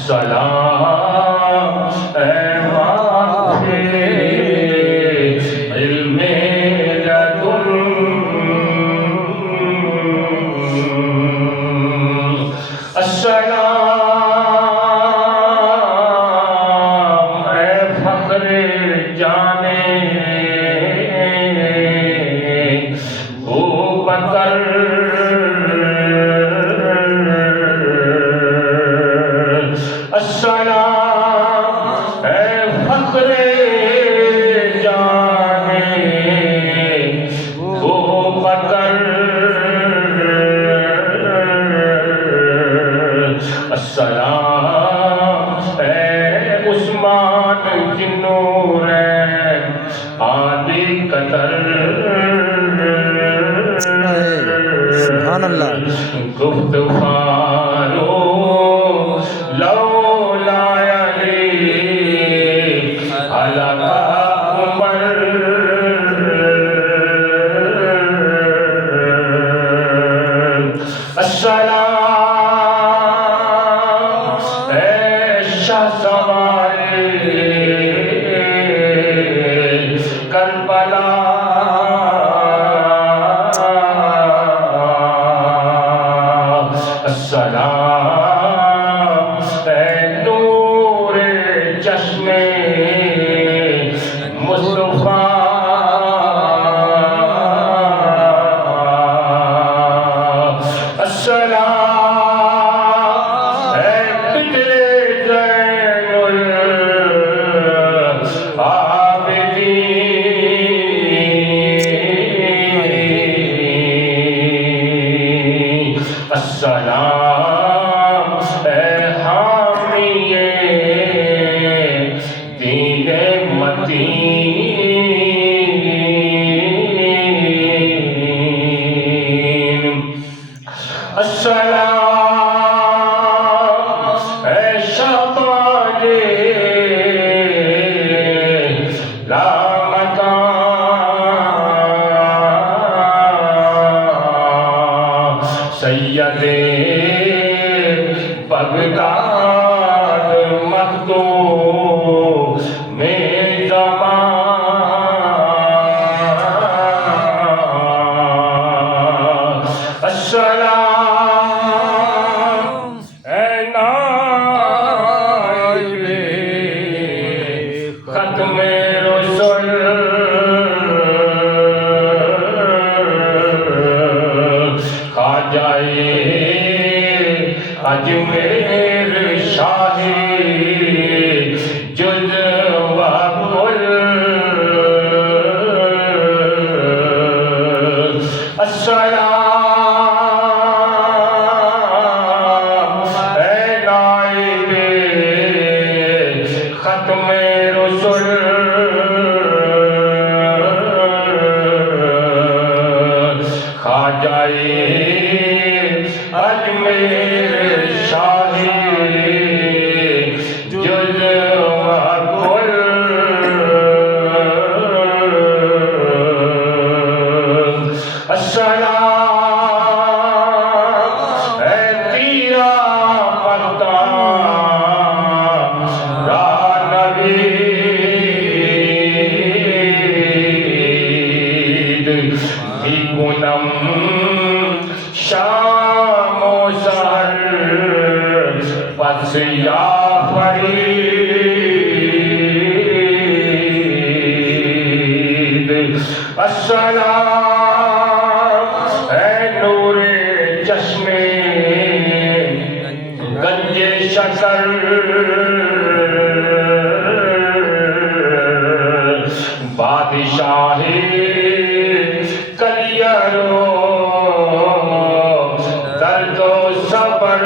अस्सलाम इल्मे लदुन अस्सलाम फख्रे जाने ओ बकर अस्सलाम फख्रे जाने ओ बकर अस्सलाम उस्मान जिन्नूर आदि कतर सुभान अल्लाह गुफ्तफारो लौलायली अलका उमर अस्सलाम शाह सवारे करबला अस्सलाम नूर चश्मे मुस्तफा अस्सलाम बिदरे ज़ैनुल आबिदीन अस्सलाम हामिये दीने मतीन अस्सलाम शहबाजे लामका सैयदे बगदाद मखदू में ज़मान अस्सलाम नाइबे खत्मे रसूल खाजाए अजमेर शाही जुज़्वा कुल अस्सलाम नाइबे खत्मे रसूल खाजाए अजमेर शाही जुज़्वा कुल अस्सलाम तीरा पत्ता रानवीद गुनम शामो सहर पसिया फरीद अस्सलाम नूरे चश्मे गंजे शकर बादशाही कलियरो दर्दो सबर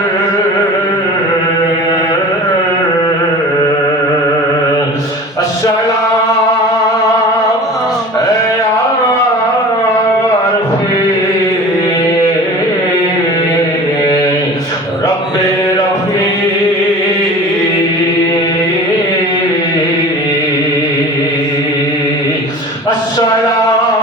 अस्सलाम आरफ़े रब्बे रफ़ी अस्सलाम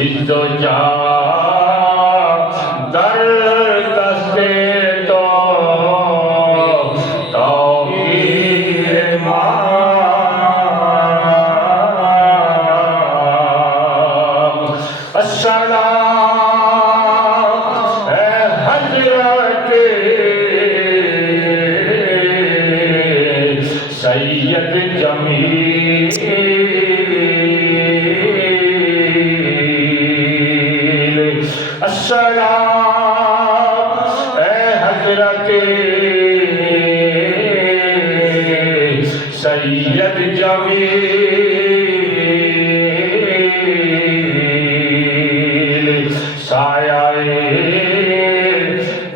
इज्जो जा दर दस्ते तो तौकीर इमाम अस्सलाम है हजरत सैयद जमील अस्सलाम है हजरत सैयद जमील सायाए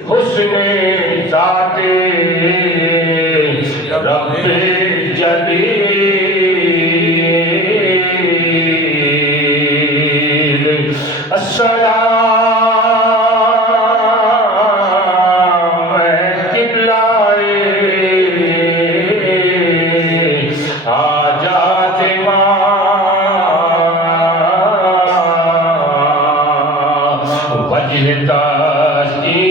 हुस्ने ज़ाते रब्बे जलील अस्सलाम है किबलाए हाजात वजह तास्की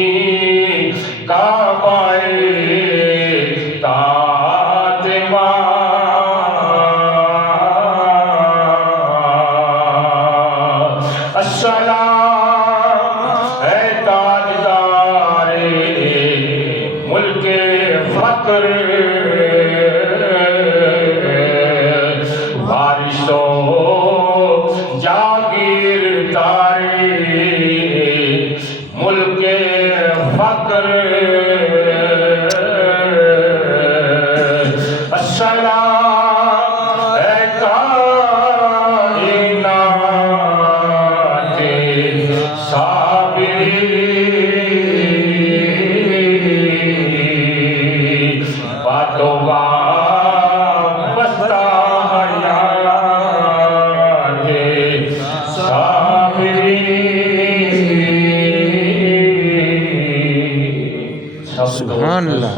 काबाए तातिमा अस्सलाम है ताजदारे मुल्के फक्र बारिशो जागीर तारे मुल्के फक्र अस्सलाम है कायनाते साबिरी बातों बस्ता हयाते साबिरी सुभान अल्लाह।